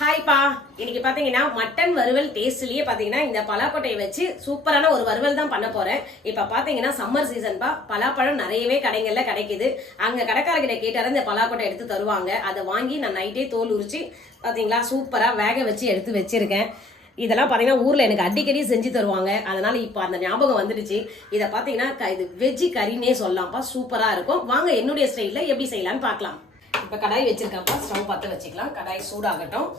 ஹாய்ப்பா இன்னைக்கு பார்த்தீங்கன்னா மட்டன் வறுவல் டேஸ்ட்லேயே பார்த்தீங்கன்னா இந்த பலாக்கொட்டையை வச்சு சூப்பரான ஒரு வறுவல் தான் பண்ண போகிறேன் இப்போ பார்த்தீங்கன்னா சம்மர் சீசன்பா பலாப்பழம் நிறையவே கடைகளில் கிடைக்குது. அங்கே கடைக்காரர்கிட்ட கேட்டார் இந்த பலாக்கொட்டை எடுத்து தருவாங்க. அதை வாங்கி நான் நைட்டே தோல் உரிச்சு பார்த்தீங்களா சூப்பராக வேக வச்சு எடுத்து வச்சுருக்கேன். இதெல்லாம் பார்த்தீங்கன்னா ஊரில் எனக்கு அடிக்கடி செஞ்சு தருவாங்க. அதனால் இப்போ அந்த ஞாபகம் வந்துடுச்சு. இதை பார்த்தீங்கன்னா க- இது வெஜ்ஜி கறினே சொல்லலாம்ப்பா சூப்பராக இருக்கும். வாங்க என்னுடைய ஸ்டைலில் எப்படி செய்யலான்னு பார்க்கலாம் இப்போ கடாய் வச்சிருக்கப்பா ஸ்டவ் பற்ற வச்சுக்கலாம். கடாய் சூடாகட்டும்.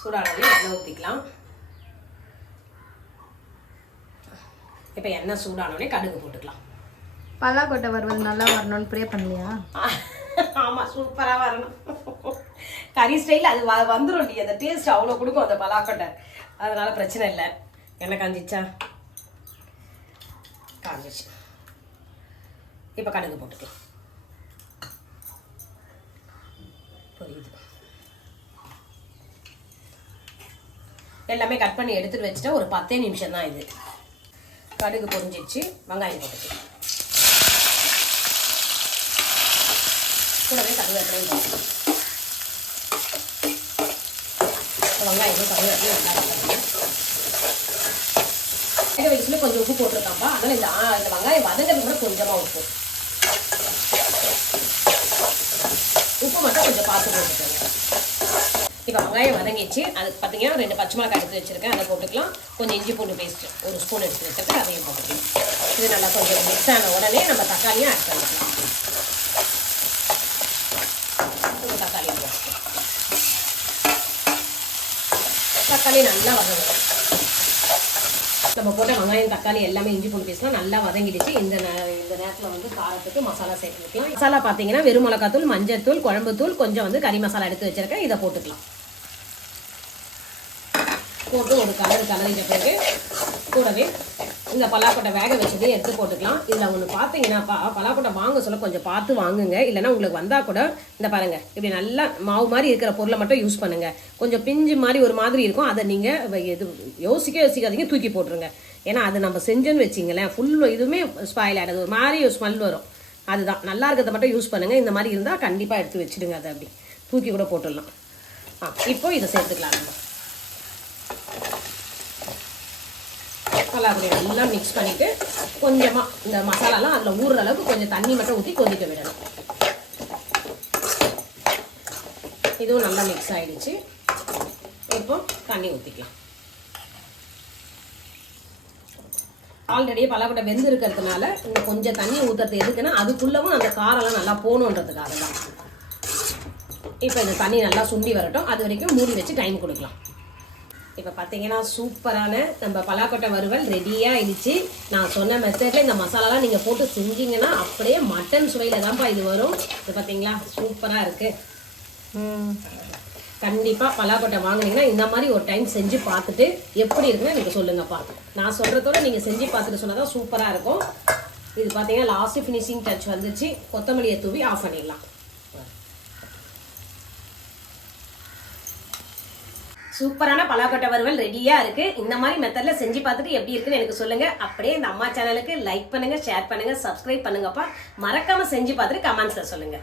சூடானது எண்ணெய் ஊற்றிக்கலாம் இப்போ எண்ணெய் சூடானோடனே கடுகு போட்டுக்கலாம். பலாக்கொட்டை வறுவல் நல்லா வரணும்னு ப்ரே பண்ணலையா? ஆமாம் சூப்பராக வரணும். கறி ஸ்டைல் அது வ வந்துடும் டி. அந்த டேஸ்ட் அவ்வளோ கொடுக்கும் அந்த பலாக்கொட்டை அதனால பிரச்சனை இல்லை. எண்ணெய் காஞ்சிச்சா? காஞ்சிச்சு இப்போ கடுகு போட்டுக்கலாம். புரியுது. எல்லாமே கட் பண்ணி எடுத்துட்டு வச்சுட்டா ஒரு பத்தே நிமிஷம் தான் இது. கடுகு பொரிஞ்சிச்சு வெங்காயம் போட்டுக்கலாம். கூடவே கருவேப்பிலையும் போடணும் வெங்காயம் கருவேப்பிலையும் வெங்காயம் வேக வயசுல கொஞ்சம் உப்பு போட்டிருக்காம்பா அதனால இந்த இந்த வெங்காயம் வதங்கிறது கூட கொஞ்சமாக உப்பு உப்பு மட்டும் கொஞ்சம் பார்த்து போட்டுக்கோங்க. இப்போ வெங்காயம் வதங்கிச்சு அதுக்கு பார்த்தீங்கன்னா ரெண்டு பச்சை மிளகாய் எடுத்து வச்சிருக்கேன். அதை போட்டுக்கலாம். கொஞ்சம் இஞ்சி பூண்டு பேஸ்ட்டு ஒரு ஸ்பூன் எடுத்து வச்சுருக்கேன். அதையும் போட்டுக்கலாம். இது நல்லா கொஞ்சம் மிக்ஸ் ஆன உடனே நம்ம தக்காளியும் ஆட் பண்ணிக்கலாம். ஒரு தக்காளி போட்டுக்கலாம். தக்காளி நல்லா வதங்கணும் நம்ம போட்ட வெங்காயம் தக்காளி எல்லாமே இஞ்சி பூண்டு பேஸ்ட்லாம் நல்லா வதங்கிடுச்சு. இந்த இந்த நேரத்தில் வந்து காரத்துக்கு மசாலா சேர்த்துக்கலாம் மசாலா பார்த்தீங்கன்னா வெறும் மிளகாத்தூள் மஞ்சள்தூள் குழம்புத்தூள் கொஞ்சம் வந்து கறி மசாலா எடுத்து வச்சிருக்கேன். இதை போட்டுக்கலாம். போட்டு ஒரு கலர் கலரிட்ட பிறகு கூடவே இந்த பலாக்கொட்டை வேக வச்சதே எடுத்து போட்டுக்கலாம். இதில் ஒன்று பார்த்தீங்கன்னா பா பலாக்கொட்டை வாங்க சொல்ல கொஞ்சம் பார்த்து வாங்குங்க. இல்லைன்னா உங்களுக்கு வந்தால் கூட இந்த பாருங்கள் இப்படி நல்லா மாவு மாதிரி இருக்கிற பொருளை மட்டும் யூஸ் பண்ணுங்கள் கொஞ்சம் பிஞ்சு மாதிரி ஒரு மாதிரி இருக்கும். அதை நீங்கள் எது யோசிக்க யோசிக்காதீங்க தூக்கி போட்டுருங்க. ஏன்னா அது நம்ம செஞ்சோன்னு வச்சிங்களேன் ஃபுல் இதுவுமே ஸ்பாயில் ஆகிடுது ஒரு மாதிரி ஒரு ஸ்மெல் வரும். அதுதான். நல்லா இருக்கிறத மட்டும் யூஸ் பண்ணுங்கள் இந்த மாதிரி இருந்தால் கண்டிப்பாக எடுத்து வச்சிடுங்க அதை அப்படி. தூக்கி கூட போட்டுடலாம். ஆ இப்போ இதை சேர்த்துக்கலாம் நம்ம. கலாபுரி நல்லா மிக்ஸ் பண்ணிவிட்டு கொஞ்சமாக இந்த மசாலாலாம் அதில் ஊறுற அளவுக்கு கொஞ்சம் தண்ணி மட்டும் ஊற்றி கொதிக்க விடணும். இதுவும் நல்லா மிக்ஸ் ஆகிடுச்சு இப்போ தண்ணி ஊற்றிக்கலாம் ஆல்ரெடி பலாக்கொட்டை வெந்து இருக்கிறதுனால இந்த கொஞ்சம் தண்ணி ஊற்றுறது எதுக்குன்னா அதுக்குள்ளவும் அந்த காரெல்லாம் நல்லா போகணுன்றதுக்காக தான் இப்போ இந்த தண்ணி நல்லா சுண்டி வரட்டும். அது வரைக்கும் மூடி வச்சு டைம் கொடுக்கலாம். இப்போ பார்த்தீங்கன்னா சூப்பரான நம்ம பலாக்கொட்டை வறுவல் ரெடியாக ஆயிடுச்சு நான் சொன்ன மெத்தடில் இந்த மசாலாலாம் நீங்கள் போட்டு செஞ்சீங்கன்னா அப்படியே மட்டன் சுவையில் தான்ப்பா இது வரும். இது பார்த்தீங்களா சூப்பராக இருக்குது கண்டிப்பாக பலாக்கொட்டை வாங்குனீங்கன்னா இந்த மாதிரி ஒரு டைம் செஞ்சு பார்த்துட்டு எப்படி இருக்குன்னு எனக்கு சொல்லுங்கப்பா. நான் சொல்கிறதோட நீங்கள் செஞ்சு பார்த்துட்டு சொன்னால் தான் சூப்பராக இருக்கும். இது பார்த்தீங்கன்னா லாஸ்ட் ஃபினிஷிங் டச் வந்துச்சு. கொத்தமல்லியை தூவி ஆஃப் பண்ணிடலாம். சூப்பரான பலாக்கொட்டை வறுவல் ரெடியா இருக்கு. இந்த மாதிரி மெத்தட்ல செஞ்சு பார்த்துட்டு எப்படி இருக்குன்னு எனக்கு சொல்லுங்க. அப்படியே இந்த அம்மா சேனலுக்கு லைக் பண்ணுங்க ஷேர் பண்ணுங்க சப்ஸ்கிரைப் பண்ணுங்கப்பா. மறக்காம செஞ்சு பார்த்துட்டு கமெண்ட்ஸ்ல சொல்லுங்க.